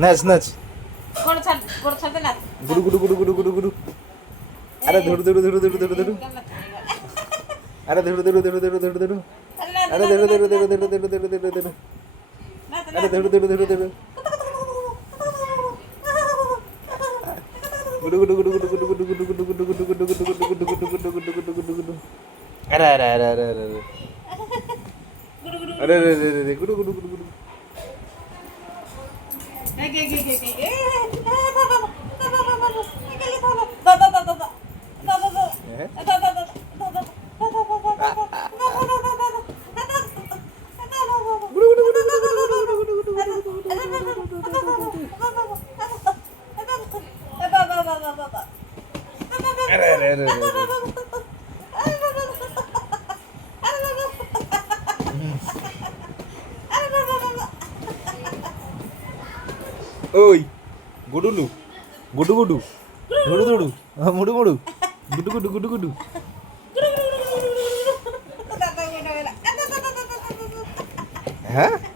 नाच नाच गोड छान गोड छान ना गुडू गुडू गुडू गुडू गुडू गुडू अरे धुडू धुडू धुडू धुडू धुडू धुडू अरे धुडू धुडू धुडू धुडू धुडू धुडू अरे धुडू धुडू धुडू धुडू धुडू धुडू धुडू धुडू अरे धुडू धुडू धुडू धुडू गुडू गुडू गुडू गुडू गुडू गुडू गुडू गुडू गुडू गुडू गुडू गुडू गुडू गुडू गुडू गुडू गुडू गुडू गुडू अरे अरे अरे अरे अरे अरे अरे अरे अरे गुडू गुडू गुडू गुडू अरे अरे अरे ओय गुडुलू गुडू गुडू धुडू धुडू मुडू मुडू गुडू गुडू गुडू गुडू हाँ